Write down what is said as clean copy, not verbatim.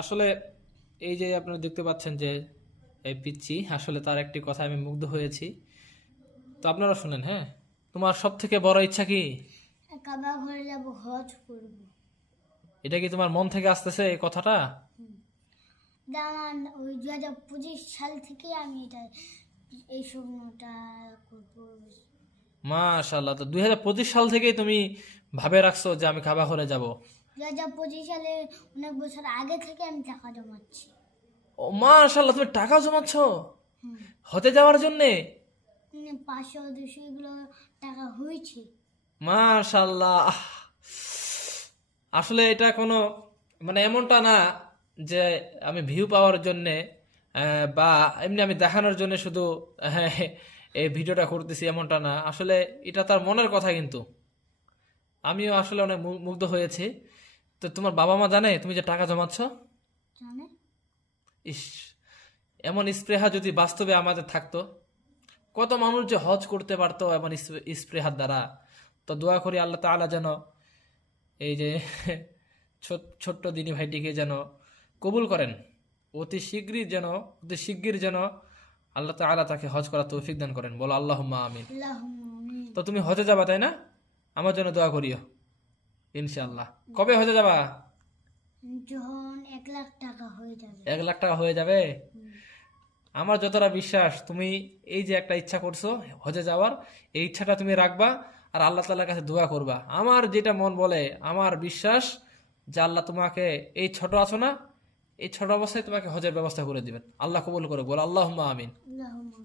আসলে এই যে আপনারা দেখতে পাচ্ছেন যে এই পিচ্ছি, আসলে তার একটি কথা আমি মুগ্ধ হয়েছি। তো আপনারা শুনেন, হ্যাঁ। তোমার সব থেকে বড় ইচ্ছা কি? কাবা ঘরে যাব, হজ করব। এটা কি তোমার মন থেকে আসতেছে এই কথাটা? দামান ওই 2025 সাল থেকে আমি এই স্বপ্নটা করবো। মাশাআল্লাহ, তো 2025 সাল থেকেই তুমি ভাবে রাখছো যে আমি কাবা ঘরে যাব? 2025 সালে অনেক বছর আগে থেকে আমি টাকা জমাচ্ছি। ও মাশাআল্লাহ, তুমি টাকা জমাচ্ছ হুম। হতে যাওয়ার জন্যে? 500 200 এগুলো টাকা হয়েছে। মাশাআল্লাহ। আসলে এটা কোনো মানে এমনটা না যে আমি ভিউ পাওয়ার জন্যে বা এমনি আমি দেখানোর জন্য শুধু হ্যাঁ, এই ভিডিওটা করতেছি, এমনটা না। আসলে এটা তার মনের কথা, কিন্তু আমিও আসলে অনেক মুগ্ধ হয়েছি। তো তোমার বাবা মা জানে তুমি যে টাকা জমাচ্ছ? জানে? ইস, এমন স্পৃহা যদি বাস্তবে আমাদের থাকতো, কত মানুষ যে হজ করতে পারতো এমন স্পৃহার দ্বারা। তো দোয়া করি আল্লাহ তাআলা যেন এই যে ছোট্ট দিনী ভাইটিকে যেন কবুল করেন, অতি শীঘ্রই যেন আল্লাহ তাআলা তাকে হজ করার তৌফিক দান করেন। বলো আল্লাহুম্মা আমিন। আল্লাহুম্মা আমিন। তো তুমি হজে যাবা, তাই না? আমার জন্য দোয়া করিও ইনশাআল্লাহ। কবে হজে যাবা? যখন 1 লাখ টাকা হয়ে যাবে। 1 লাখ টাকা হয়ে যাবে? হুম। আমার যতটা বিশ্বাস, তুমি এই যে একটা ইচ্ছা করছো হজে যাওয়ার, এই ইচ্ছাটা তুমি রাখবা আর আল্লাহ তাআলার কাছে দোয়া করবা। আমার যেটা মন বলে, আমার বিশ্বাস যে আল্লাহ তোমাকে, এই ছোট আছো না, এই ছোট অবস্থায় তোমাকে হজের ব্যবস্থা করে দিবেন। আল্লাহ কবুল করে, বলো আল্লাহুম্মা আমিন। আল্লাহুম্মা